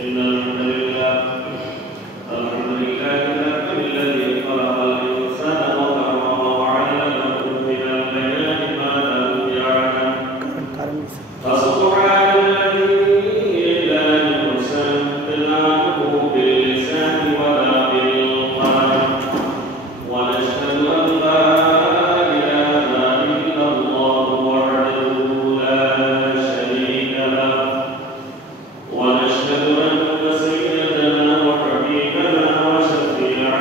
إن الحمد لله الذي خلق الإنسان وكرمه وعلمه من البيان ما لم يعلم فسبحان الذي لا يسبح عنه باللسان ولا بالقلم ونشهد أن لا إله إلا الله وحده لا شريك له ونشهد أن سيدنا وحبيبنا وشفيعنا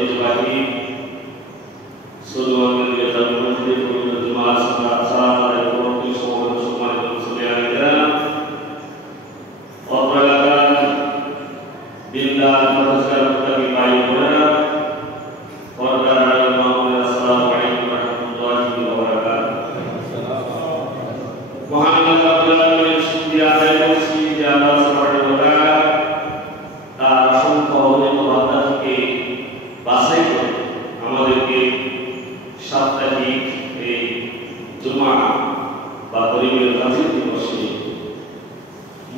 ঐতিহ্যবাহী সুলওয়ানের জামে মসজিদে পবিত্র জুমার সালাতের পরবর্তী সময় সম্মানিত মুসলিয়ানেরা অত্র এলাকার দিনদার মুতাসার মুত্তাকি ভাই বোনেরা পর্দার আড়ালে মা বোনেরা আসসালামু আলাইকুম ওয়া রাহমাতুল্লাহি ওয়া বারাকাতুহু। মহান আল্লাহ রাব্বুল আলামিনের শুকরিয়া আদায় করছি যে আল্লাহ সুবহানাহু ওয়া তাআলা তার অসংখ্য অগণিত বান্দা থেকে বাছাই করে আমাদেরকে সাপ্তাহিক এই জুমা বা গরিবের কাজের দিবসে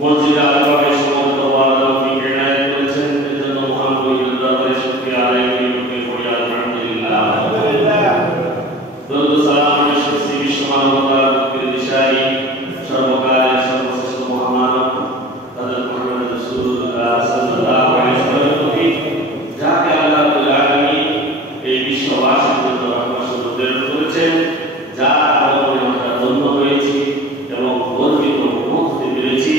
মসজিদে আলবাবে সমবেত হওয়ার তৌফিক এনায়েত করেছেন। এজন্য মহান রব্বুল দরবারে শুকরিয়া আদায় করি পড়ি আলহামদুলিল্লাহ। দরুদ সালাম পেশ বিশ্বমানবতার দিশারি সর্বকালের সর্বশ্রেষ্ঠ মহামানব হযরত মুহাম্মদ রাসূলুল্লাহ সাল্লাল্লাহু আলাইহি ওয়াসাল্লামের প্রতি, যাকে আল্লাহ রাব্বুল আলামিন এই বিশ্ববাসীর জন্য রহমত স্বরূপ প্রেরণ করেছেন, যার আগমনে আমরা ধন্য হয়েছি এবং গর্বিত মুখ হতে পেরেছি।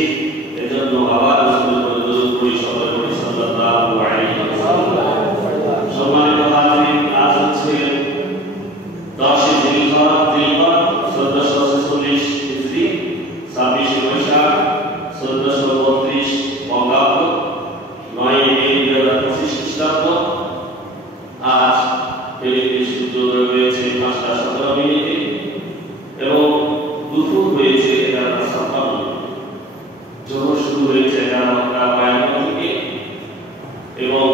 এজন্য আবার রাসূলের উপর দরুদ পড়ি সাল্লাল্লাহু আলাইহি ওয়াসাল্লাম। সম্মানিত হাজিরিন, আজ হচ্ছে 10 জিলহজ 1446 হিজরি, 26 বৈশাখ 1432 বঙ্গাব্দ, 9 মে 2025 খ্রিস্টাব্দ। আজ ফিলিপিন্স সূর্য হয়েছে 5টা 17 মিনিটে এবং দুপুর হয়েছে 11টা 56 মিনিটে। জোহর শুরু হয়েছে 11টা 52 থেকে এবং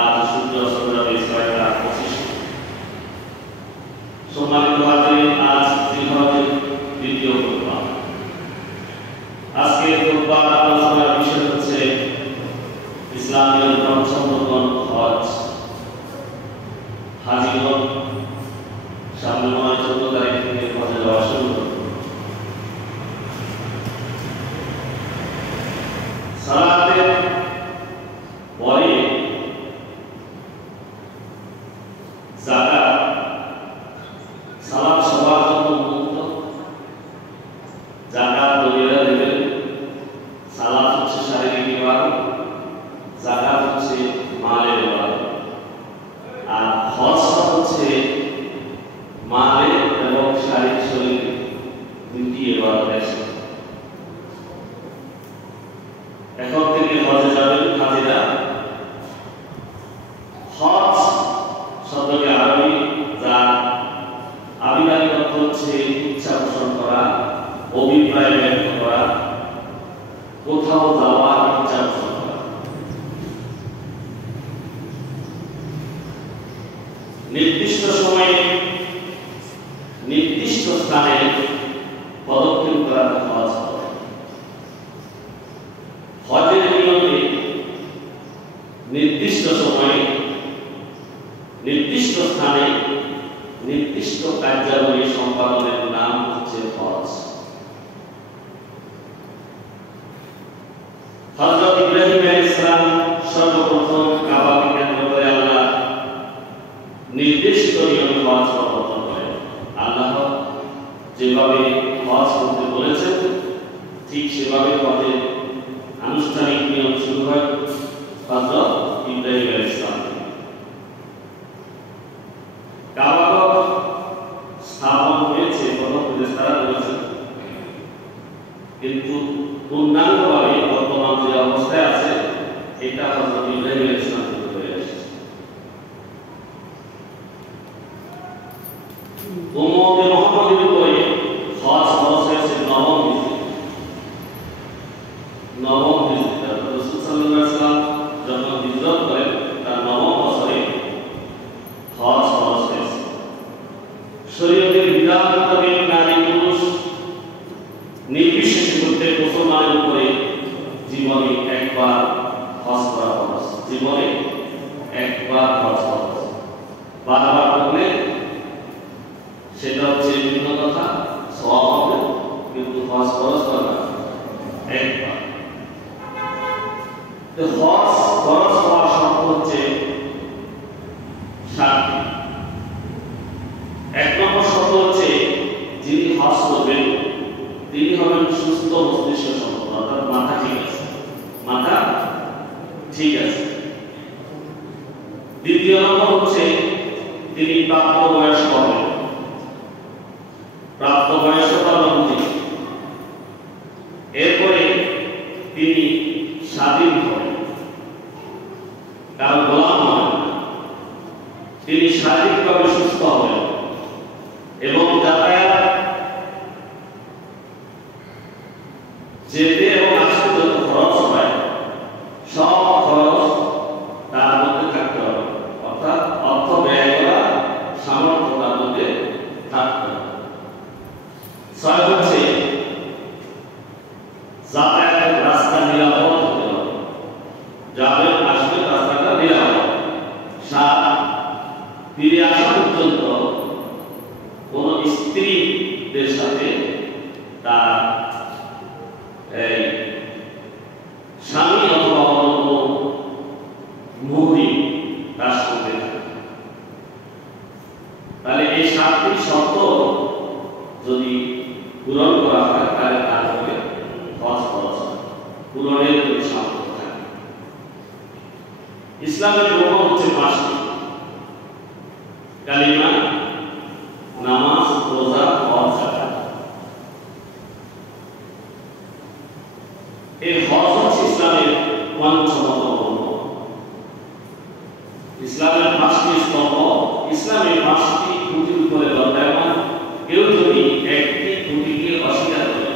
আজ সূর্য অস্ত যাবে 6টা 25। সম্মানিত হাজিরিন, আজ জিলহজের দ্বিতীয় খুতবা। আজকের খুতবার আলোচনার বিষয় হচ্ছে ইসলামের পঞ্চম রকম হজ। হাজিগণ সামনে 14 তারিখ থেকে হজে যাওয়া শুরু হবে। সালাতের পরে যাকাত, সালাত সবার জন্য মুক্ত। যাকাত দলিলা দেবেন। সালাত হচ্ছে শারীরিক ইবাদত, যাকাত হচ্ছে মালের ইবাদত, আর হজ হচ্ছে মালের এবং শারীরিক শরীর দুটি ইবাদত একসাথে। এখন থেকে হজে যাবেন হাজিরা। হজ শব্দটি আরবি, যার আবিধানিক অর্থ হচ্ছে ইচ্ছা পোষণ করা, অভিপ্রায় ব্যক্ত করা, কোথাও যাওয়ার ইচ্ছা পোষণ করা। নির্দিষ্ট সময়ে নির্দিষ্ট স্থানে পদক্ষেপ করা হজ। হজের নিয়মে নির্দিষ্ট সময়ে নির্দিষ্ট স্থানে নির্দিষ্ট কার্যাবলী সম্পাদনের নাম হচ্ছে হজ। হযরত ইব্রাহিম আলাইহিস সালাম সর্বপ্রথম কাবাকে কেন্দ্র করে আল্লাহ নির্দিষ্ট নিয়মে হজ প্রবর্তন করেন। আল্লাহ যেভাবে হজ করতে বলেছেন ঠিক সেভাবে হজের আনুষ্ঠানিক নিয়ম শুরু হয় হযরত ইব্রাহিম আলাইহিস সালাম। কাবা স্থাপন হয়েছে প্রথম ফেরেশতারা করেছেন, কিন্তু পূর্ণাঙ্গভাবে বর্তমান যে অবস্থায় আছে এটা হযরত ইব্রাহিম আলাইহিস সালাম থেকে হয়ে আসছে। উম্মতে মুহাম্মাদের উপরে হজ ফরজ হয়েছে নবম হিজরিতে। রাসূল সাল্লাল্লাহু আলাইহি ওয়াসাল্লাম যখন হিজরত করেন তার নবম বছরে হজ ফরজ হয়েছে। শরীয়তের বিধান মোতাবেক নারী পুরুষ নির্বিশেষে প্রত্যেক মুসলমানের উপরে জীবনে একবার হজ করা ফরজ। জীবনে একবার হজ ফরজ। বারবার করলে সেটা হচ্ছে ভিন্ন কথা, সওয়াব হবে, কিন্তু হজ ফরজ করা একবার। তো হজ ফরজ হওয়ার শর্ত হচ্ছে 7টি। 1 নম্বর শর্ত হচ্ছে যিনি হজ করবেন তিনি হবেন সুস্থ মস্তিষ্ক সম্পন্ন, অর্থাৎ মাথা ঠিক আছে। মাথা ঠিক আছে। দ্বিতীয় নম্বর তিনি প্রাপ্তবয়স্ক হবেন। প্রাপ্তবয়স্কতা অনুযায়ী এরপরে তিনি স্বাধীন হবেন, কারণ গোলাম হবেন। তিনি শারীরিকভাবে সুস্থ হবেন এবং যাতায়াত যেতে এবং আসতে যত খরচ হয় সব খরচ তার মধ্যে থাকতে হবে, অর্থাৎ অর্থ ব্যয় করা সামর্থ্য তার মধ্যে থাকতে হবে। 6 হচ্ছে যাতায়াতের রাস্তা নিরাপদ হতে হবে, যাবেন আসবেন রাস্তাটা নিরাপদ। 7 ফিরে আসা পর্যন্ত কোন স্ত্রীদের সাথে তার স্বামী অথবা অন্য মুহুরি তার সঙ্গে থাকে। তাহলে এই 7টি শর্ত যদি পূরণ করা হয় তাহলে তারপরে হজ খরচ পূরণের যদি সামর্থ্য থাকে। ইসলামের রকম হচ্ছে 5টি: কালিমা, নামাজ, রোজা, হজ, যাকাত। এই হজ হচ্ছে ইসলামের পঞ্চমতম অঙ্গ। ইসলামের 5টি স্তম্ভ, ইসলামের 5টি খুঁটির উপরে দণ্ডায়মান। কেউ যদি একটি খুঁটিকে অস্বীকার করে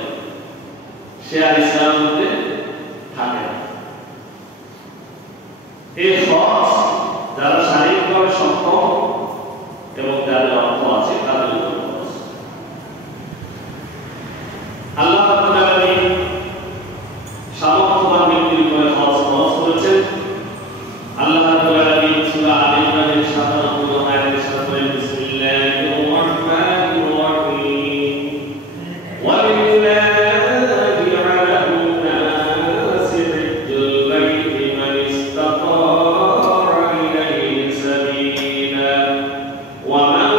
সে আর ইসলামের মধ্যে থাকে না। এই হজ যারা শারীরিকভাবে সক্ষম এবং যাদের অর্থ আছে তাদের উপর খরচ। আল্লাহ রাব্বুল আলামিন সামর্থ্যবান ব্যক্তির উপরে হজ খরচ করেছেন। আল্লাহ রাব্বুল আলামিন সূরা আলে ইমরানের 57 আয়াতে সাথে বলেন, বিসমিল্লাহির রাহমানির রাহিম, ওয়ালিল্লাহি আলান নাসি হিজ্জুল বাইতি মান ইসতাতা'a ইলাইহি সাবিলা ওয়া মান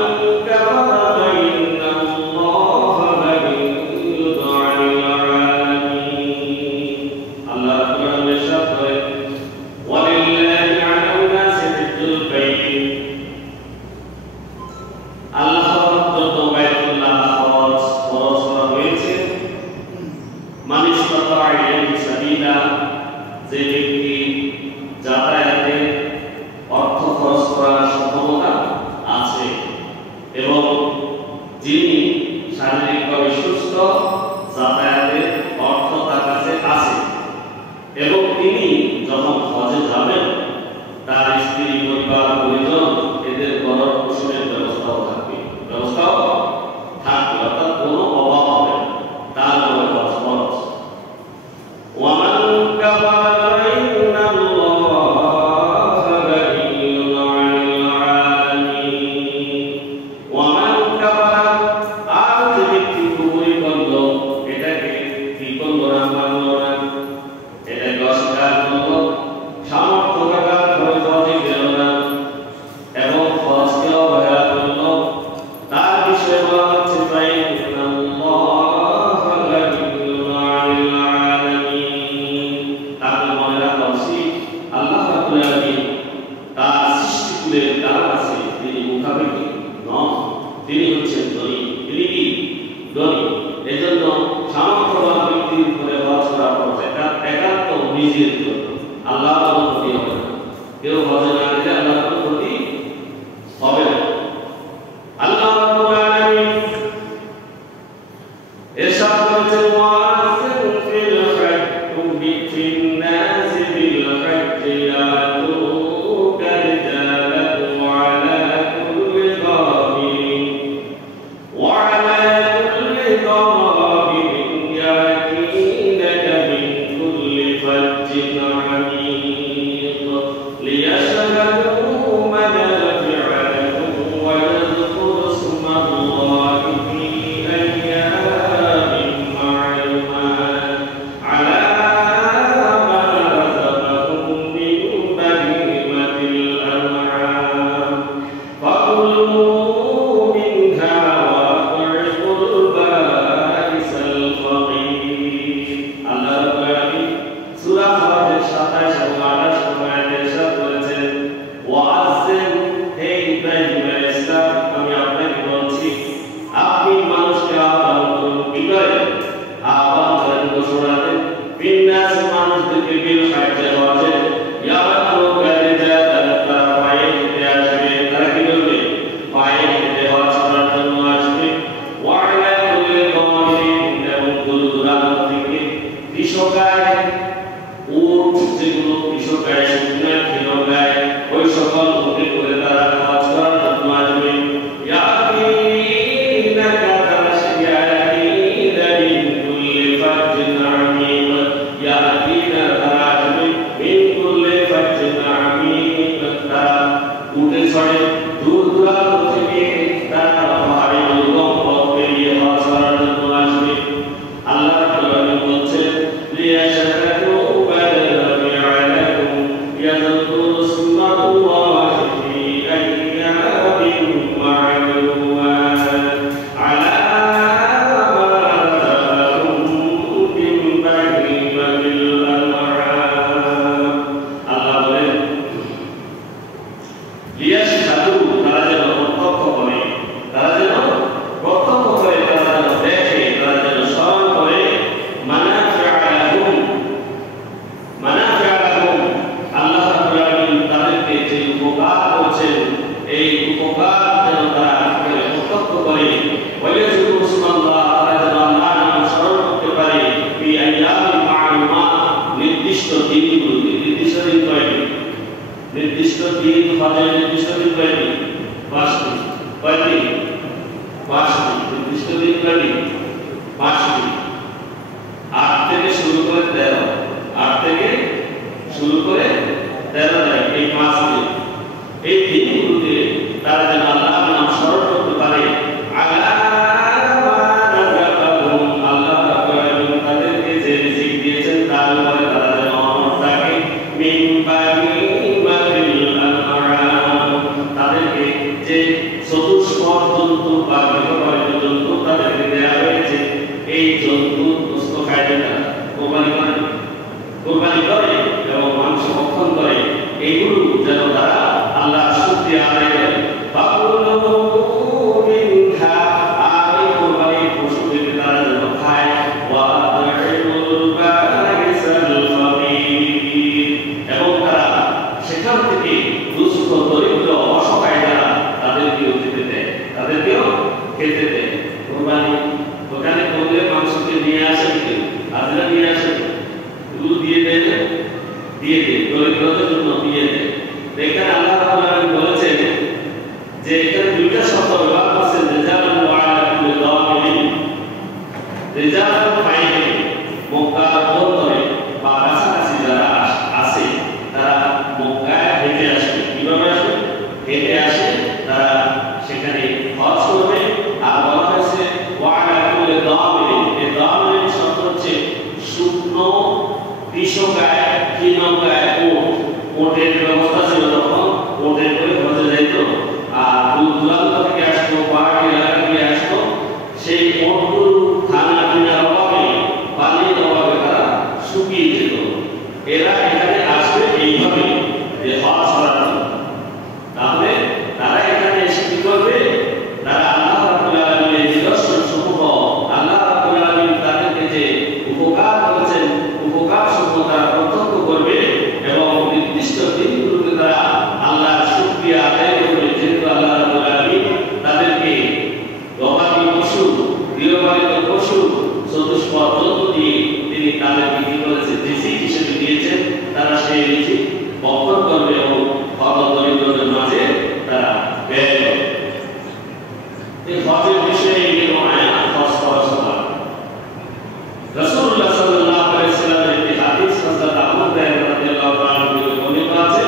কাফারা ফাইন্নাল্লাহা গনিয়্যুন 'আনিল 'আলামিন। আল্লাহ রাব্বুল আলামিন ইরশাদ করেন, ওয়ালিল্লাহি আলান নাসি হিজ্জুল বাইতি, আল্লাহর জন্য বাইতুল্লাহ হজ ফরজ করা হয়েছে। মান ইসতাতা'a ইলাইহি সাবিলা, যে ব্যক্তি যাতায়াতে অর্থ খরচ করার সম্ভাবনা আছে এবং যিনি শারীরিকভাবে সুস্থ, যাতায়াতের অর্থ তার কাছে আছে এবং তিনি যখন হজে যাবেন তার স্ত্রী, পরিবার, পরিজন এদের ভরণ পোষণের ব্যবস্থাও থাকবে, অর্থাৎ কোনো অভাব হবে না, তার উপরে হজ ফরজ। ওয়া মান কাফারা ফাইন্নাল্লাহা গনিয়্যুন 'আনিল 'আলামিন। ওয়া মান কাফারা, আর যে ব্যক্তি কুফরি করল, এটাকে কি করল না, মানল না, এটাকে অস্বীকার করল, সামর্থ্য থাকার পরে হজে গেল না এবং হজকে অবহেলা করল, তার বিষয়ে বলা হচ্ছে ফাইন্নাল্লাহা গনিয়্যুন 'আনিল 'আলামিন। তাকে মনে রাখা উচিত আল্লাহ রাব্বুল আলামিন তার সৃষ্টিকুলের কারো কাছে তিনি মুখাপেক্ষী নন, তিনি হচ্ছেন ধনী। তিনি কি ধনী? এজন্য সামর্থ্যবান ব্যক্তির উপরে হজ করা ফরজ, একান্ত নিজের জন্য। আল্লাহর কোনো ক্ষতি হবে না, কেউ হজে না গেলে আল্লাহর কোনো ক্ষতি হবে না। আল্লাহ রাব্বুল আলামিন ইরশাদ করেছেন, ওয়াযিন ফিল হাজ্জি ফিন নাসি বিল হাজ্জি ইয়াতুকা রিজালান ওয়া আলা কুল্লি দামিরিন ইয়াতিনাকা মিন কুল্লি ফাজ্জিন আমীক লিয়াশহাদু মানাফি'a লাহুম ওয়া yadhkuru ismallahi fi ayyamin ma'lumat 'ala ma razaqahum min bahimatil an'am fakulu minha wa at'imul ba'isal faqir। আল্লাহ রাব্বুল আলামিন সূরা হজের 27 এবং 28 নম্বর আয়াতে ইরশাদ করেছেন, ওয়াযিন, হে ইব্রাহিম আলাইহিস যে চতুষ্পদ জন্তু বা গৃহপালিত জন্তু তাদেরকে দেওয়া হয়েছে, এই জন্তু গোস্ত খায় না, কোরবানি করে এবং মাংস ভক্ষণ করে, এইগুলো যেন তারা আল্লাহর শুকরিয়া আদায় করে। আর এই কোরবানির পশুদেরকে তারা যেন খায়। এবং তারা সেখান থেকে দুস্থ দরিদ্র অসহায় যারা তাদেরকেও খেতে দেয়, খেতে দেয়। কোরবানি ওখানে করলে মাংসকে নিয়ে আসেন, কেউ আপনারা নিয়ে আসেন, এগুলো দিয়ে দেয়, দরিদ্রদের জন্য দিয়ে দেয়। এখানে আল্লাহ রাব্বুল আলামিন বলেছেন যে এখানে দুইটা শব্দ ব্যবহার করছেন, রিজালুন ওয়া আলা কুল্লি দাওয়ামিন। রিজালুন ফাইলে মক্কার অন্তরে বা কাছাকাছি যারা আছে তারা মক্কায় হেঁটে আসবে। কিভাবে আসবে? হেঁটে আসে, তারা সেখানে হজ করবে। আর বলা হয়েছে ওয়া আলা কুল্লি দাওয়ামিন। এই দাওয়ামিন শব্দ হচ্ছে শুকনো কৃষকায় কিনকায় ওটের ব্যবস্থা ছিল, তখন ওটের করে হজে যাইত। আর দূর দূরান্ত থেকে আসতো, পাহাড়ি এলাকা থেকে আসতো, সেই ওটগুলো খানা পিনার অভাবে, পানির অভাবে তারা শুকিয়ে যেত। এরা এখানে আসবে এইভাবে যে হজ করার জন্য। তাহলে তারা এখানে এসে কি করবে? তারা আল্লাহ রাব্বুল আলামিনের নিদর্শন সমূহ, আল্লাহ রাব্বুল আলামিন তাদেরকে যে উপকার করেছেন, উপকার সমূহ তারা প্রত্যক্ষ করবে এবং নির্দিষ্ট দিনগুলোতে তারা আল্লাহর শুকরিয়া আদায় করবে। যেহেতু আল্লাহ রাব্বুল আলামিন তাদেরকে গবাদি পশু, গৃহপালিত পশু, চতুষ্পদ জন্তু দিয়ে তিনি তাদেরকে কি করেছেন? রিজিক হিসেবে দিয়েছেন। তারা সেই রিজিক ভক্ষণ করবে এবং দরিদ্রদের মাঝে তারা ব্যয় করবে। এই হজের বিষয়ে এই আয়াত হজ করা সমান। রাসূলুল্লাহ সাল্লাল্লাহু আলাইহি ওয়াসাল্লামের একটি হাদিস হযরত আবু হুরায়রা রাদিয়াল্লাহু তাআলা থেকে বর্ণিত আছে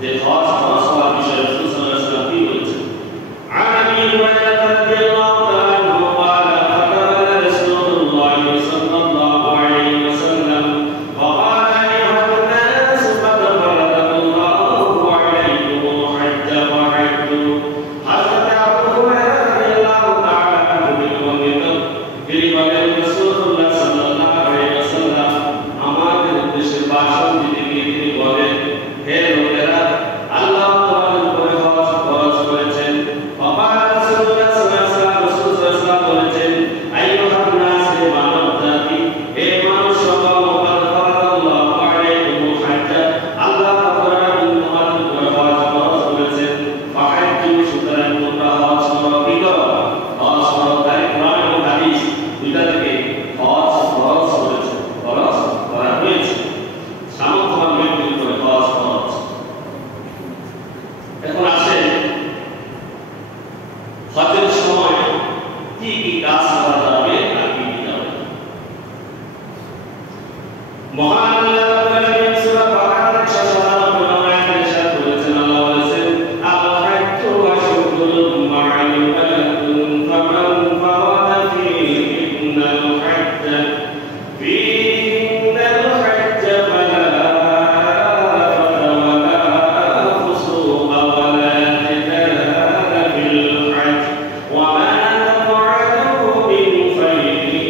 যে হজ ফরজ হওয়ার বিষয়ে রাসূল সাল্লাল্লাহু আলাইহি ওয়াসাল্লাম কি বলেছেন? আন আবি হুরায়রা রাদিয়াল্লাহু তাআলা আনহু قال فقال رسول الله صلى الله عليه وسلم وقال أيها الناس قد فرض الله عليكم الحج فحجوا। حضرت আবু হুরায়রা রাদিয়াল্লাহু তাআলা আনহু বর্ণিত, তিনি বলেন রাসূলুল্লাহ সাল্লাল্লাহু আলাইহি ওয়াসাল্লাম আমাদের উদ্দেশ্যে ভাষণ দিতে গিয়ে তিনি বলেন, হে লোকেরা, আল্লাহ তোমাদের উপরে হজ ফরজ করেছেন। وقال رسول الله صلى الله عليه وسلم, রাসূল সাল্লাল্লাহু আলাইহি ওয়াসাল্লাম বলেছেন, আইয়ুহান নাস, হে মানব জাতি, হে মানুষ সকল, قد فرض الله عليكم الحج, আল্লাহ রাব্বুল আলামিন তোমাদের উপরে হজ ফরজ করেছেন। ফাহাজ্জু, সুতরাং তোমরা হজ করো। কি করো? হজ করো। তাই কোরআন এবং হাদিস দুইটা থেকে হজ ফরজ করেছে, ফরজ করা হয়েছে। সামর্থ্যবান ব্যক্তির উপরে হজ ফরজ। এখন আসেন হজের সময় কি কি কাজ করা যাবে আর কি কি যাবে না। মহান আল্লাহ রাব্বুল আলামিন সূরা বাকারার 157 আয়াতে ইরশাদ করেছেন, আল্লাহ বলেছেন, আল-হাজ্জু আশহুরুম মা'লুমাতুন ফামান ফারাদা ফীহিন্নাল হাজ্জ ফালা রাফাথা ওয়ালা ফুসুqa ওয়ালা জিদালা ফিল হাজ্জ ওয়া মা তাফআলু মিন খায়রিন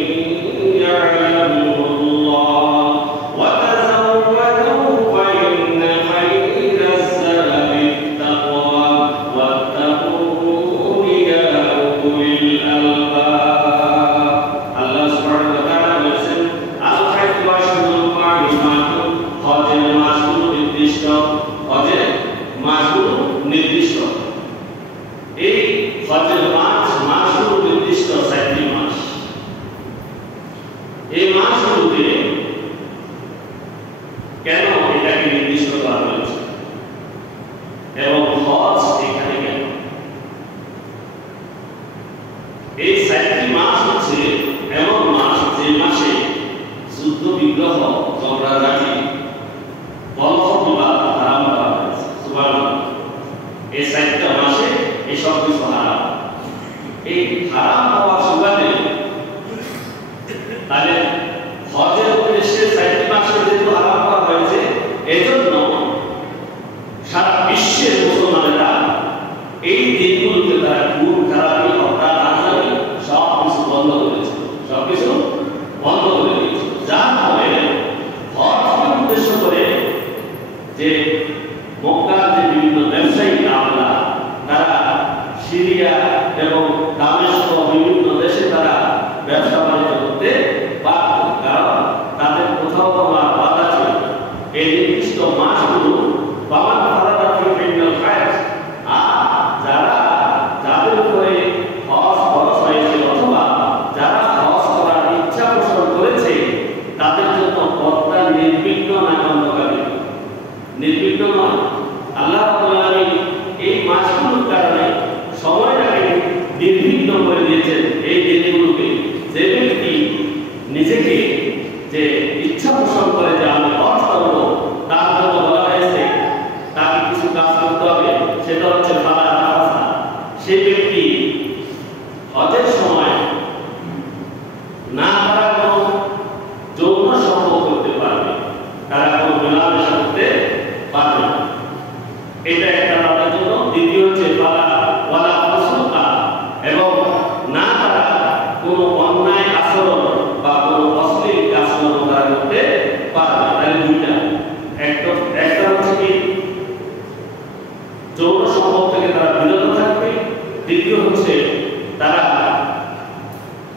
ইয়া'লামুহু আল্লাহ ওয়া তাযাওয়াদু ফা ইন্না খায়রাজ যাদি তাকওয়া ওয়াত্তাকুন ইয়া উলিল আলবাব। আল্লাহ সুবহানাহু ওয়া তাআলা বলেছেন, আল-হাজ্জু আশহুরুম মা'লুমাতুন, হজের মাসগুলো নির্দিষ্ট, হজের মাসগুলো নির্দিষ্ট। এই হজের মাসগুলো নির্দিষ্ট 4টি মাস। এই মাসগুলোতে কেন এটাকে নির্দিষ্ট করা হয়েছে এবং হজ এখানে কেন? এই 4টি মাস হচ্ছে এমন মাস যে মাসে যুদ্ধ বিগ্রহ, ঝগড়াঝাটি, কলহ বিবাদ হারাম করা হয়েছে। সুবহানাল্লাহ। এই 4টা মাসে এসব কিছু হারাম। এই হারাম হওয়ার সুবাদে তাহলে হজের উদ্দেশ্যে 4টি মাসে যেহেতু হারাম করা হয়েছে, এজন্য সারা বিশ্বের মুসলমানেরা এই সিরিয়া এবং দামেস্ক বিভিন্ন দেশে তারা ব্যবসা বাণিজ্য করতে পারত, কারণ তাদের কোথাও কোনো বাধা ছিল। এই নির্দিষ্ট মাসগুলো বাবা ফারাদা ফি ফিনাল হাজ, আর যাদের উপরে হজ ফরজ হয়েছে অথবা যারা হজ করার ইচ্ছা পোষণ করেছে তাদের জন্য পথটা নির্বিঘ্ন না অন্ধকারী নির্বিঘ্ন নয়। আল্লাহ রাব্বুল আলামিন এই মাসগুলোর কারণে সময়টাকে নির্বিঘ্ন করে দিয়েছেন। এই দিনগুলোকে যে ব্যক্তি নিজেকে যে ইচ্ছা পোষণ করে যে আমি হজ করব, তার জন্য বলা হয়েছে তাকে কিছু কাজ করতে হবে, সেটা হচ্ছে ফালা রাফাসা। সেই ব্যক্তি হজের সময় না তারা কোনো যৌন সম্পর্ক করতে পারবে, তারা কোনো মেলামেশা করতে পারবে না, এটা একটা তাদের জন্য। দ্বিতীয় হচ্ছে ফালা ওয়ালা ফুসুকা, এবং না তারা কোনো অন্যায় আচরণ বা কোনো অশ্লীল আচরণ তারা করতে পারবে। তাহলে দুইটা, একটা হচ্ছে কি যৌন সম্পর্ক থেকে তারা বিরত থাকবে, দ্বিতীয় হচ্ছে তারা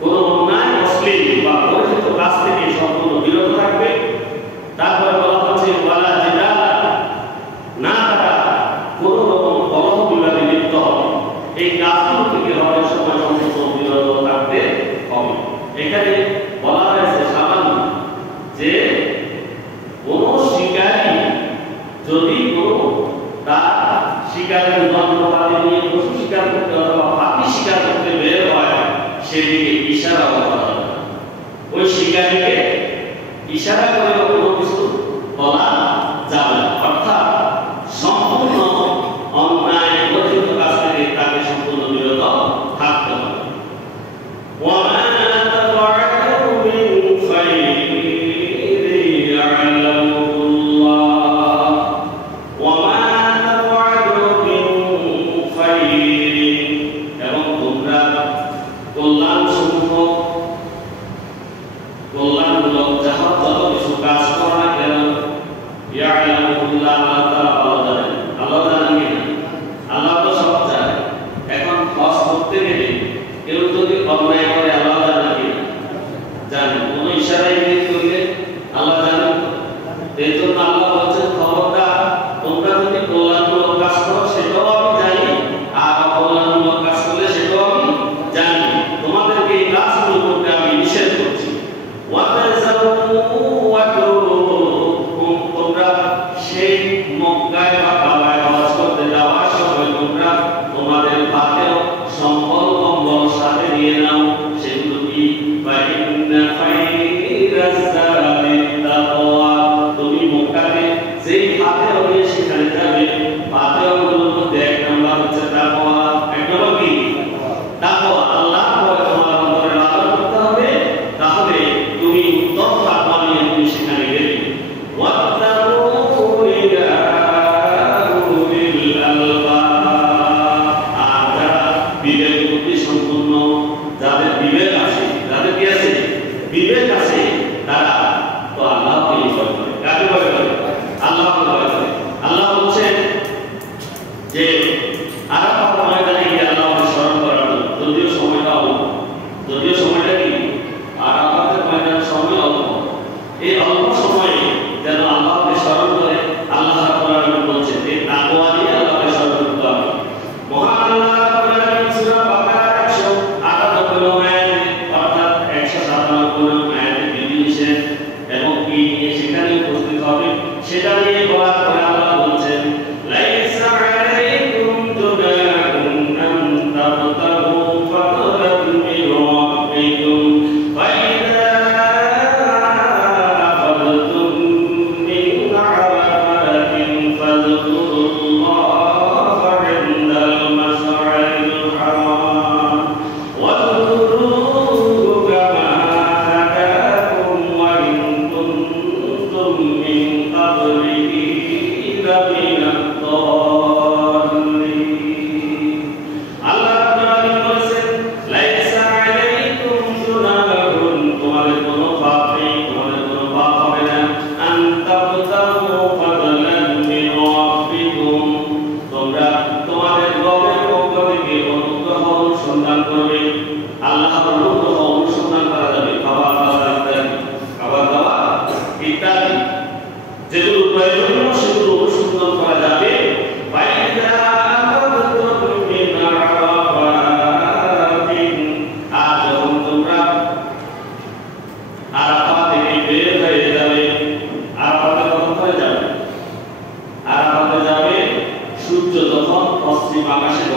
কোনো অন্যায় অশ্লীল বা পরিচিত কাজ থেকে সম্পূর্ণ বিরত থাকবে। তারপরে বলা হচ্ছে ওয়ালা জিদালা, না তারা কোনো রকম কলহ বিবাদে লিপ্ত হবে। এই কাজগুলো থেকে হজের সময় সম্পূর্ণ বিরত থাকতে হবে। এখানে বলা হয়েছে সামান্য যে কোনো শিকারী যদি কোনো তার শিকারের যন্ত্রপাতি নিয়ে পশু শিকার করতে অথবা পাখি শিকার করতে বের হয়, সেদিকে ইশারা করা যাবে না। ওই শিকারীকে ইশারা করে কোনো কিছু বলা যাবে না, অর্থাৎ সম্পূর্ণ অন্যায় বর্জিত কাজ থেকে তাকে সম্পূর্ণ বিরত থাকতে হবে। ওয়ামা তাফআলু মিন খাইরিন ইয়া'লামুল্লাহ, ওয়ামা তাফআলু মিন খাইরিন, এবং তোমরা কল্যাণমূলক যাহা যত কিছু কাজ করো না কেন, ইয়া'লামুল্লাহ, আল্লাহ জানেন কিনা? আল্লাহ তো সব জানে। এখন হজ করতে গেলে কেউ যদি অন্যায় করে আল্লাহ জানেন কিনা? জানেন। কোনো ইশারা ইঙ্গিত করলে আল্লাহ জানেন। এই জন্য আল্লাহ বলছেন খবরদার, তোমরা যদি কল্যাণমূলক কাজ করো সেটাও আমি জানি, আর অকল্যাণমূলক কাজ করলে সেটাও আমি জানি। তোমাদেরকে এই কাজগুলো করতে আমি নিষেধ করছি। তোমরা সেই মক্কায় বা কাবায় হজ করতে যাওয়ার সময় তোমরা তোমাদের হাতেও সম্বল কম্বল সাথে নিয়ে নাও, সে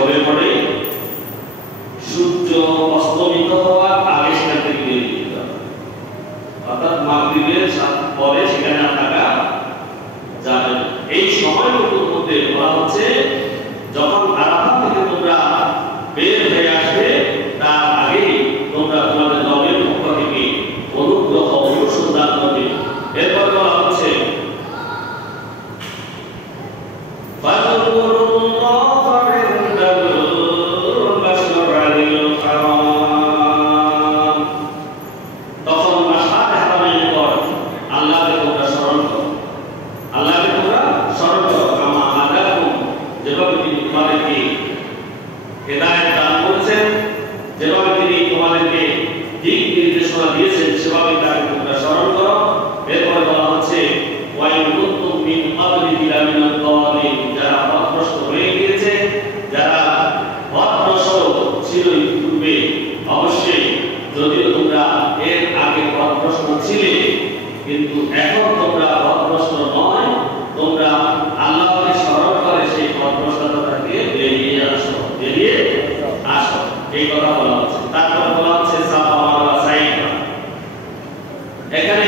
জবে পড়ে সূর্য অস্তমিত হওয়ার আগে সেখান থেকে বেরিয়ে যেতে হবে, অর্থাৎ মাগরিবের পরে সেখানে থাকা যাবে। এই সময়টুকুর মধ্যে বলা হচ্ছে যখন আরাফাত থেকে তোমরা বের হয়ে আসবে তার আগে তোমরা তোমাদের রবের পক্ষ থেকে অনুগ্রহ অনুসন্ধান করবে। এরপর বলা হচ্ছে কিন্তু এখন তোমরা পথভ্রষ্ট নয়, তোমরা আল্লাহকে স্মরণ করে সেই পথভ্রষ্টতা থেকে বেরিয়ে আসো, এই কথা বলা হচ্ছে। তারপর বলা হচ্ছে সাফা মারওয়া সাই করা। এখানে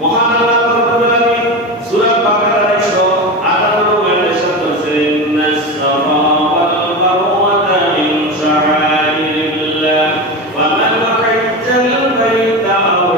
মহান আল্লাহ রাব্বুল আলামিন সূরা বাকারার 158 এর ইরশাদ করেছেন ইন্নাস সাফা ওয়াল মারওয়াতা মিন শাআইরিল্লাহ ওয়া মান হাজ্জাল বাইতা আও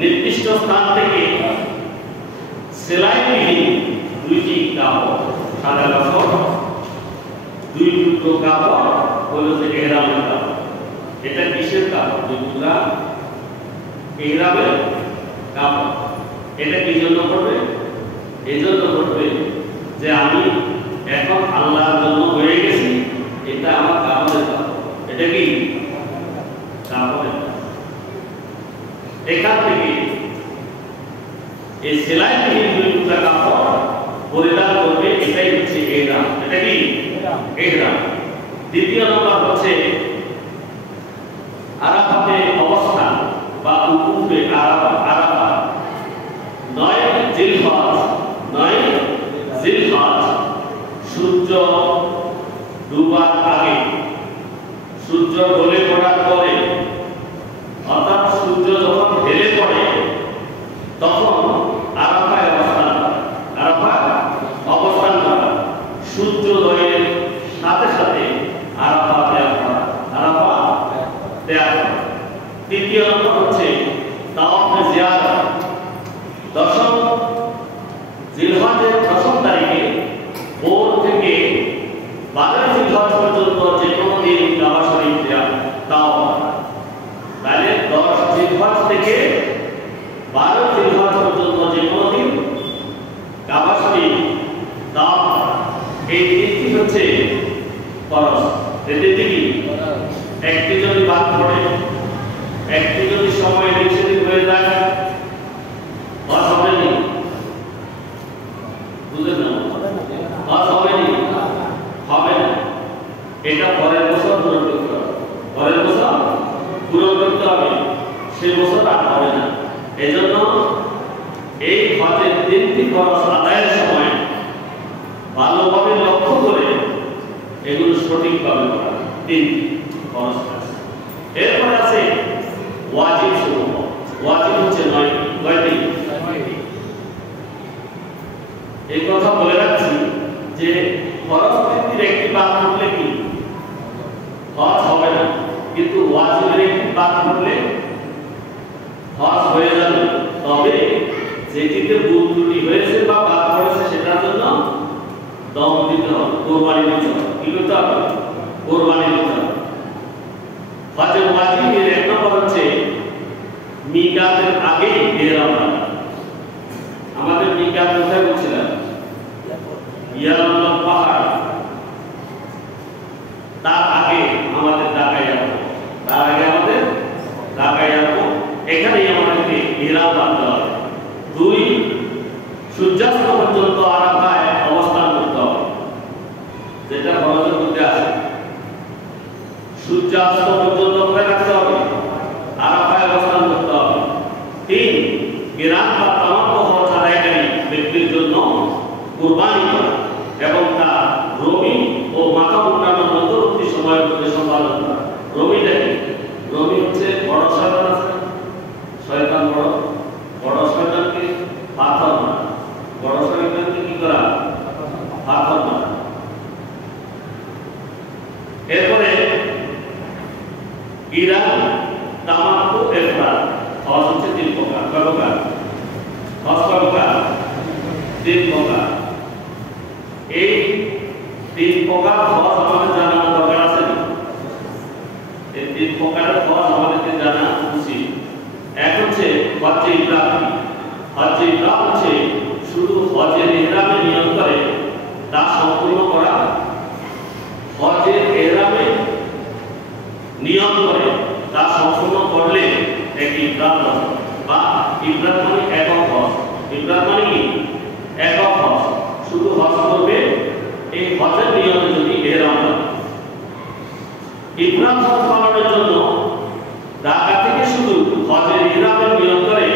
নির্দিষ্ট স্থান থেকে সেলাই দুইটি কাপড়, সাদা কাপড়, 2 টুকরো কাপড় হলো যে ইহরামের কাপড়। এটা কিসের কাপড়? 2 টুকরা ইহরামের কাপড়। এটা কি জন্য করবে? এই জন্য করবে যে আমি এখন আল্লাহর জন্য হয়ে গেছি, এটা আমার কাপড়ের কাপড়। এটা কি কাপড়ের? এখান থেকে এই সেলাইবিহীন 2 টুকরা কাপড় পরিধান করবে, এটাই হচ্ছে ইহরাম। এটা কি ইহরাম। দ্বিতীয় নম্বর হচ্ছে আরাফাতে অবস্থান বা উকুফে আরাফা। 9 জিলহজ সূর্য ডুবার আগে, সূর্য ঢলে পড়ার পরে, অর্থাৎ সূর্য যখন ঢলে পড়ে তখন আরাফায় অবস্থান করা, সূর্যোদয়ের সাথে সাথে আরাফা ত্যাগ করা। তৃতীয় নম্বর হচ্ছে তাওয়াফে জিয়ারত। 10 জিলহজের 10 তারিখে ভোর থেকে 12 জিলহজ পর্যন্ত যে কোনো দিন কাবা শরীফ তাওয়াফ। তাহলে 10 জিলহজ থেকে 12 জিলহজ পর্যন্ত যে কোনো দিন কাবা শরীফ তাওয়াফ। এই তিনটি হচ্ছে ফরজ। এতে কি একটি যদি বাদ পড়ে, একটি যদি সময় বিচ্ছিন্ন হয়ে যায়, হজ হবে না। বুঝলেন না? হজ হবে না। এটা পরের বছর পূরণ করতে হবে। পরের বছর পূরণ করতে হবে, সে বছর আর হবে না। এজন্য এই হজের 3টি ফরজ আদায়ের সময় ভালোভাবে লক্ষ্য করে এগুলো সঠিকভাবে করা। 3টি ফরজ আছে। এরপর আছে ওয়াজিব সমূহ। ওয়াজিব হচ্ছে 9টি। এই কথা বলে রাখছি যে ফরজ 3টির একটি বাদ পড়লে কি হজ হবে না, কিন্তু ওয়াজিবের একটি বাদ পড়লে হজ হয়ে যাবে। তবে যেটিতে ভুল ত্রুটি হয়েছে বা বাদ পড়েছে সেটার জন্য দম দিতে হবে, কোরবানি দিতে হবে। কি করতে হবে? কোরবানি দিতে হবে। হজের ওয়াজিবের 1 নম্বর হচ্ছে মিকাতের আগে ইহরাম করা। আমাদের মিকাত কোথায় বলছিলাম? ইয়ারমুল পাহাড়। তার আগে আমাদের ঢাকায় যাব। এখানেই আমাদেরকে ইহরাম বাঁধতে হবে। 2 সূর্যাস্ত পর্যন্ত আরাফায় অবস্থান করতে হবে, যেটা ফরজের মধ্যে আছে। সূর্যাস্ত পর্যন্ত মনে রাখতে হবে, আরাফায় অবস্থান করতে হবে। 3 কিরাত বা তামাত্তু হজ আদায়কারী ব্যক্তির জন্য কুরবানি করা এবং তার রমি ও মাথা উঠানোর মধ্যবর্তী সময়ের মধ্যে সম্পাদন করা। রমিটা কি? রমি হচ্ছে বড় শয়তান আছে, শয়তান বড় শয়তানকে পাথর মারা। বড় শয়তানকে কি করা? পাথর মারা। এরপরে কিরাত, তামাত্তু, ইফরাদ। হজ হচ্ছে 3 প্রকার। কয় প্রকার? হজ কয় প্রকার? 3 প্রকার। এই 3 প্রকার হজ আমাদের জানা দরকার আছে। এই 3 প্রকারের হজ আমাদেরকে জানা উচিত। এক হচ্ছে হজ্জে ইফরাদ। হজ্জে ইফরাদ হচ্ছে শুধু হজের ইহরামে নিয়ত করে তা সম্পূর্ণ করা। হজের ইহরামে নিয়ত করে তা সম্পূর্ণ করলে একটি ইফরাদ হজ বা ইফরাদ মানে একক হজ। ইফরাদ মানে কি? একক হজ। শুধু হজ করবে, এই হজের নিয়মে যদি ইহরাম করে। ইফরাদ হজ পালনের জন্য ঢাকা থেকে শুধু হজের ইহরামের নিয়ত করে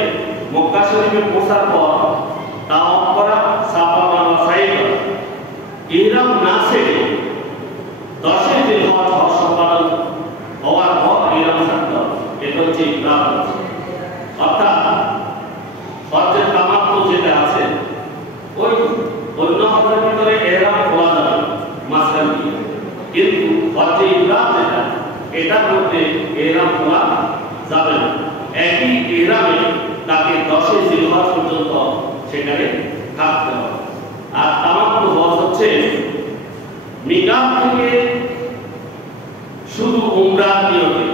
মক্কা শরীফে পৌঁছার পর তাওয়াফ করা, সাফা মারওয়া সাই করা। ইহরাম না ছেড়ে 10 জিলহজ হজ সম্পাদন হওয়ার পর ইহরাম ছাড়তে হবে। এটা হচ্ছে ইফরাদ হজ। অর্থাৎ হজের তামাত্তু যেটা আছে ওই অন্য হজের ভিতরে ইহরাম খোলা যাবে মাঝখান দিয়ে, কিন্তু হজে ইফরাদ যেটা এটার মধ্যে ইহরাম খোলা যাবে না। একই ইহরামে তাকে 10 জিলহজ পর্যন্ত সেখানে থাকতে হবে। আর তামাত্তু বলছে মিকাত থেকে শুধু উমরা নিয়তে,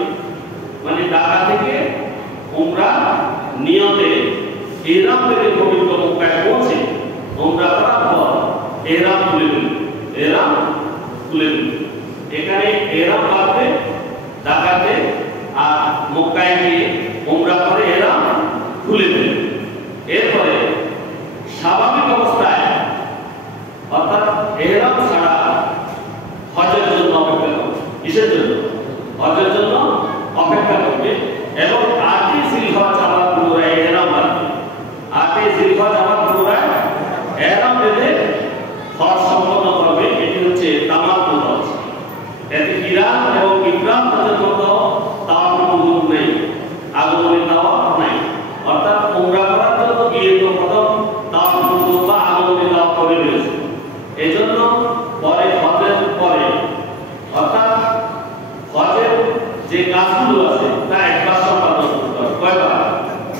মানে ঢাকা থেকে উমরা নিয়তে ইহরাম থেকে পবিত্র মক্কায় পৌঁছে উমরা করার পর ইহরাম তুলে দিল, ইহরাম তুলে দিল। এখানে ইহরাম বাঁধবে ঢাকাতে, আর মক্কায় গিয়ে উমরা করে ইহরাম খুলে দিল। এরপরে স্বাভাবিক অবস্থায় অর্থাৎ ইহরাম ছাড়া হজের জন্য অপেক্ষা করবে। কিসের জন্য? হজের জন্য অপেক্ষা করবে এবং 8 জিলহজ আবার পুনরায় ইহরাম বাঁধবে। 8 জিলহজ আবার পুনরায় ইহরাম বেঁধে হজ সম্পন্ন করবে। এটি হচ্ছে তামাত্তুল হজ। এতে কিরান এবং ইফরাদ হজের মতো তাওয়াফুল কুদুম নেই, আগমনী তাওয়াফ নাই। অর্থাৎ উমরা করার জন্য গিয়ে তো প্রথম তাওয়াফুল কুদুম বা আগমনী তাওয়াফ করে ফেলেছে। এজন্য পরে হজের পরে অর্থাৎ হজের যে কাজগুলো আছে তা একবার সম্পাদন করতে হবে। কয়বার?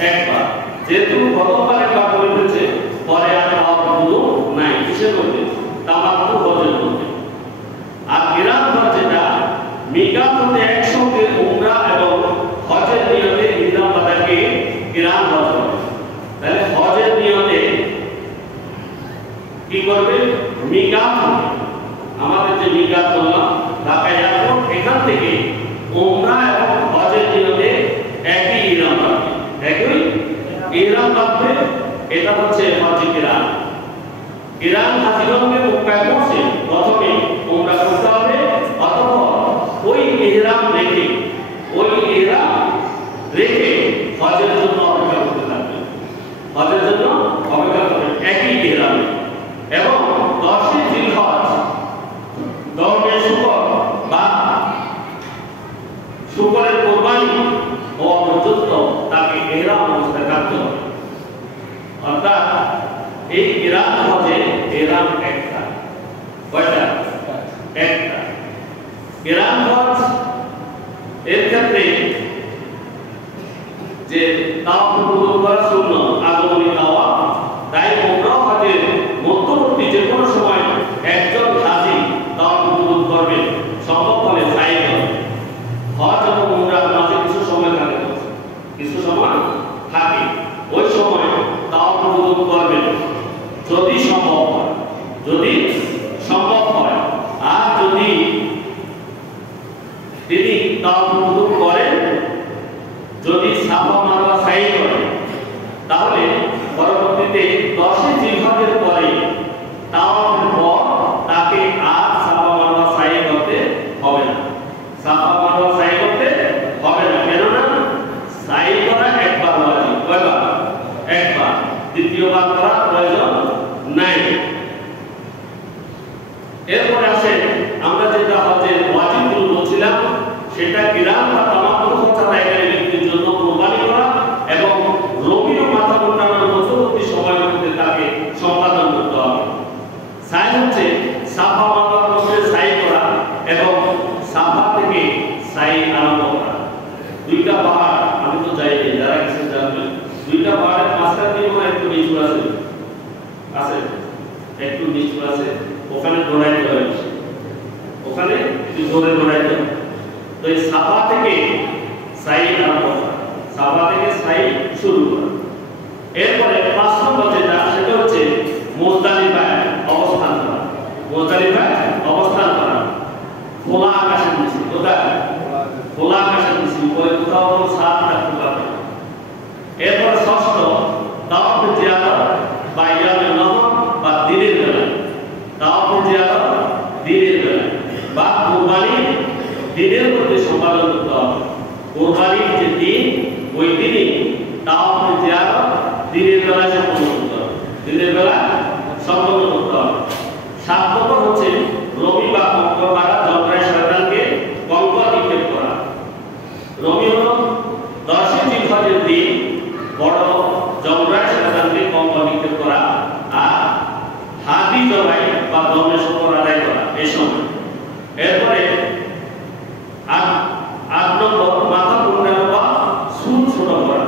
একবার। যেহেতু প্রথমবার একবার করে ফেলেছে, পরে আর তাওয়াফুল কুদুম নাই। কিসে করবে? তামাত্তুল হজের মধ্যে। আর কিরান হজ যেটা মিকাত হতে একসঙ্গে উমরা এবং হজের নিয়তে ইহরাম বাঁধাকে কিরান হজ বলে। তাহলে হজের নিয়তে কি করবে? মিকাত, আমাদের যে মিকাত বললাম ঢাকা এয়ারপোর্ট, এখান থেকে উমরা এবং হজের নিয়তে একই ইহরাম বাঁধবে, একই ইহরাম বাঁধবে। এটা হচ্ছে হজ কিরান। কিরান হাজিগণকে মক্কায় পৌঁছে প্রথমে উমরা করতে হবে, অথবা ওই ইহরাম রেখে হজের জন্য অপেক্ষা করতে থাকবে। হজের জন্য অপেক্ষা করবে একই ইহরামে। এবং 10 জিলহজ দশে শুকর বা শুকরের কোরবানি হওয়া পর্যন্ত তাকে ইহরাম অবস্থায় থাকতে হবে। অর্থাৎ এই কিরান হজে ইহরাম একটা। কয়টা? একটা। কিরান হজ এর ক্ষেত্রে যে তাওয়াফুল কুদুম করা সুন্নাত, আগমনী তাওয়াফ, তাই উমরা হজের মধ্যবর্তী যে কোনো সময় একজন হাজী তাওয়াফুল কুদুম করবে, সম্ভব হলে সাই করবে। হজ এবং উমরার মাঝে কিছু সময় থাকে, কিছু সময় থাকে, ওই সময় তাওয়াফুল কুদুম করবে যদি সম্ভব হয়, যদি সম্ভব হয়। আর যদি তিনি তাওয়াফুল কুদুম করেন, যদি সাফা মারওয়া সাই করেন, তাহলে পরবর্তীতে 10 জিলহজের পরে তাওয়াফের পর তাকে আর সাফা মারওয়া সাই করতে হবে না। সাফা মারওয়া সাই করতে হবে না, কেননা সাই করা একবার ওয়াজিব। কয়বার? একবার। দ্বিতীয়বার করার প্রয়োজন নাই। এরপরে আসে আমরা যেটা হজের ওয়াজিবগুলো বলছিলাম, সেটা কিরান বা তামাত্তুল হজ আদায়কারী ব্যক্তির জন্য কুরবানি করা এবং রবিও মাথা মুন্ডানোর মধ্যবর্তী সময়ের মধ্যে তাকে সম্পাদন করতে হবে। সাই হচ্ছে সাফা মারওয়ার মধ্যে সাই করা এবং সাফা থেকে সাই আরম্ভ করা। দুইটা পাহাড়, আমি তো যাইনি, যারা কিছু জানবেন, দুইটা পাহাড়ের মাঝখান দিয়ে মনে একটু নিচু আছে, একটু নিচু আছে, ওখানে দৌড়াইতে হবে, ওখানে একটু জোরে দৌড়াইতে হবে। তো এই সাফা থেকে সাই আরম্ভ করা, সাফা থেকে সাই শুরু করা। এরপরে 5 নম্বর যেটা, সেটা হচ্ছে মুজদালিফায় অবস্থান করা। মুজদালিফায় অবস্থান করা খোলা আকাশের নিচে। কোথায়? খোলা আকাশের নিচে, উপরে কোথাও কোনো ছাদ থাকতে পারবে না। এরপর 6ষ্ঠ তাওয়াফে জিয়ারত বা ইয়ামে নহর বা দিনের বেলা। তাওয়াফে জিয়ারত দিনের বেলা বা কুরবানি দিনের মধ্যে সম্পাদন করতে হবে। কুরবানির যে দিন, ওই দিনই তাওয়াফে জিয়ারত দিনের বেলায় সম্পন্ন করতে হবে, দিনের বেলা সম্পন্ন করতে হবে। 7 নম্বর হচ্ছে রবি বা মঙ্গলবার জমরায় শয়তানকে কঙ্কর নিক্ষেপ করা। রবি হলো 10 জিলহজের দিন, বড় জমরায় শয়তানকে কঙ্কর নিক্ষেপ করা আর হাদি জবাই বা দমে শুকর আদায় করা এই সময়। এরপরে 8 নম্বর মাথা মুন্ডানো বা চুল ছোট করা।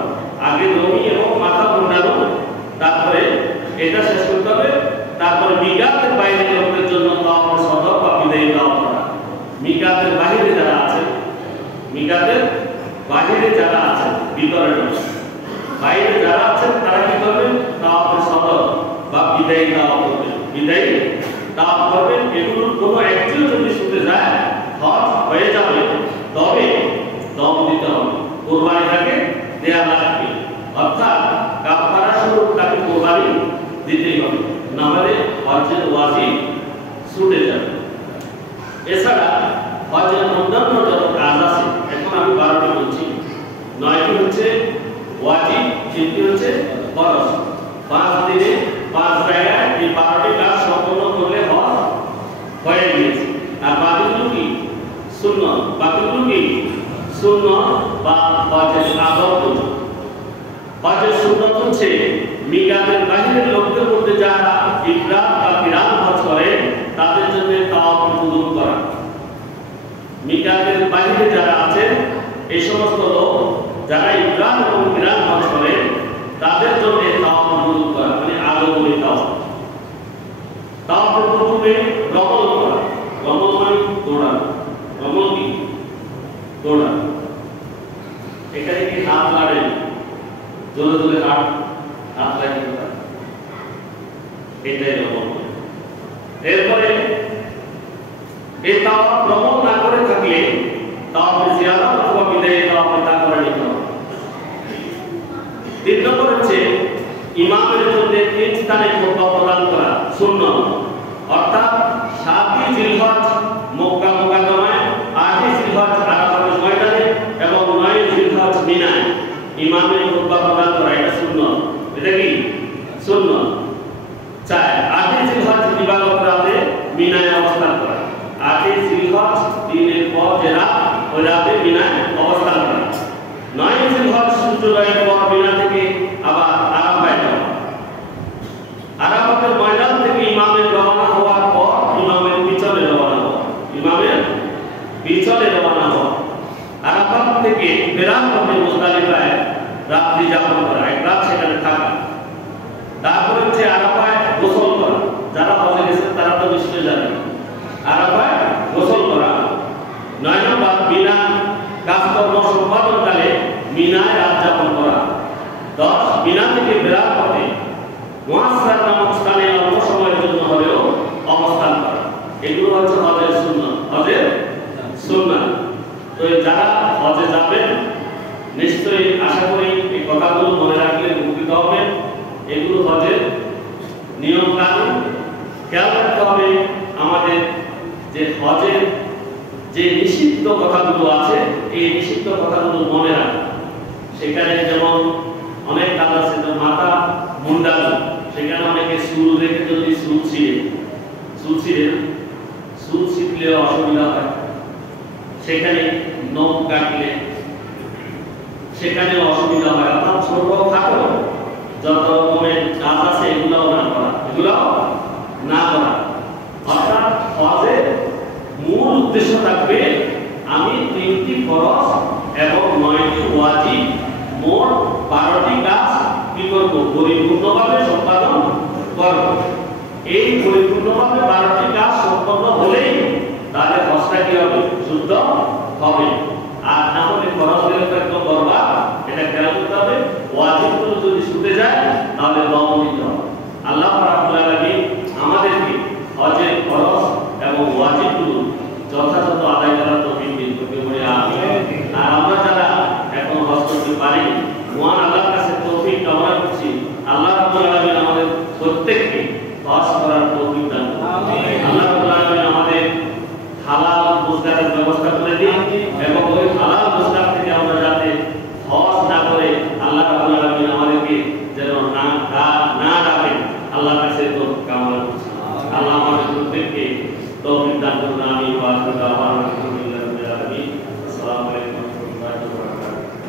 ছুটে যাবে। এছাড়া হজের অন্যান্য যত কাজ আছে, এখন আমি 12টি বলছি, 9টি হচ্ছে ওয়াজিব, 3টি হচ্ছে ফরজ। 5 দিনে 5 জায়গায় এই 12টি কাজ সম্পন্ন করলে হজ হয়ে গিয়েছে। আর বাকিগুলো কি? সুন্নাত। বাকিগুলো কি? সুন্নাত বা হজের আদব। হজের সুন্নাত হচ্ছে মিকাতের বাহিরের লোকদের মধ্যে যারা ইফরাদ বা কিরান হজ করে তাদের জন্য তাওয়াফ কুদুম করা। মিকাতের বাহিরে যারা আছে এই সমস্ত লোক যারা ইফরাদ এবং কিরান হজ করে তাদের জন্য তাওয়াফ কুদুম করা, মানে আগমনী তাওয়াফ। তাওয়াফের প্রথমে রমল করা। রমল মানে দৌড়া। রমল কি? দৌড়া। এখানে কি হাত লাড়ে? জোরে জোরে হাত লাগিয়ে দেওয়া, এটাই রমল। এরপরে এই তাওয়াফ রমল না করে থাকলে তাওয়াফে জিয়ারত অথবা বিদায়ে তাওয়াফে তা করে নিতে হবে। 3 নম্বর হচ্ছে ইমামের জন্য 3 স্থানে খুতবা প্রদান করা সুন্নাত। অর্থাৎ 7ই জিলহজ মক্কা মুকাদ্দামায়, 8ই জিলহজ আরাফাতের ময়দানে এবং 9ই জিলহজ মিনায় ইমামের খুতবা প্রদান করা, এটা সুন্নাত। এটা কি? সুন্নাত। 8ই জিলহজ দিবাগত রাতে মিনায় অবস্থান করা। 8ই জিলহজ দিনের পর যে রাত, ওই রাতে মিনায় অবস্থান করা। 9ই জিলহজ সূর্যোদয়ের পর মিনা থেকে আবার আরাফায় যাওয়া। আরাফাতের ময়দান থেকে ইমামের রওনা হওয়ার পর ইমামের পিছনে রওনা হওয়া। ইমামের পিছনে রওনা হওয়া। আরাফাত থেকে ফেরার পথে মুজদালিফায় রাত্রি যাপন করা, এক রাত সেখানে থাকা। তারপরে হচ্ছে আরাফায় গোসল করা। যারা হজে গেছেন তারা তো নিশ্চয়ই জানেন আরাফায় গোসল করা। 9 নম্বর মিনা কাজকর্ম সম্পাদনকালে মিনায় রাত যাপন করা। 10 মিনা থেকে ফেরার পথে মুআসসার নামক স্থানে অল্প সময়ের জন্য হলেও অবস্থান করা। এগুলো হচ্ছে হজের সুন্নাত। হজের সুন্নাত। তো যারা হজে যাবেন নিশ্চয়ই আশা করি এই কথাগুলো মনে রাখলে উপকৃত হবেন। এগুলো হজের নিয়ম কানুন। খেয়াল রাখতে হবে আমাদের যে হজের যে নিষিদ্ধ কথাগুলো আছে এই নিষিদ্ধ কথাগুলো মনে রাখা। সেখানে যেমন অনেক কাজ আছে, মাথা মুন্ডানো, সেখানে অনেকে চুল রেখে যদি চুল ছিঁড়লে অসুবিধা হয়। সেখানে নখ কাটলে সেখানে অসুবিধা হয়। অর্থাৎ ছোট খাটো যত রকমের কাজ আছে এগুলো না করা। অর্থাৎ হজের মূল উদ্দেশ্য থাকবে আমি 3টি ফরজ এবং 9টি ওয়াজিব, মোট 12টি কাজ কি করব? পরিপূর্ণভাবে সম্পাদন করব। এই পরিপূর্ণভাবে 12টি কাজ সম্পন্ন হলেই তাহলে হজটা কি হবে? শুদ্ধ হবে।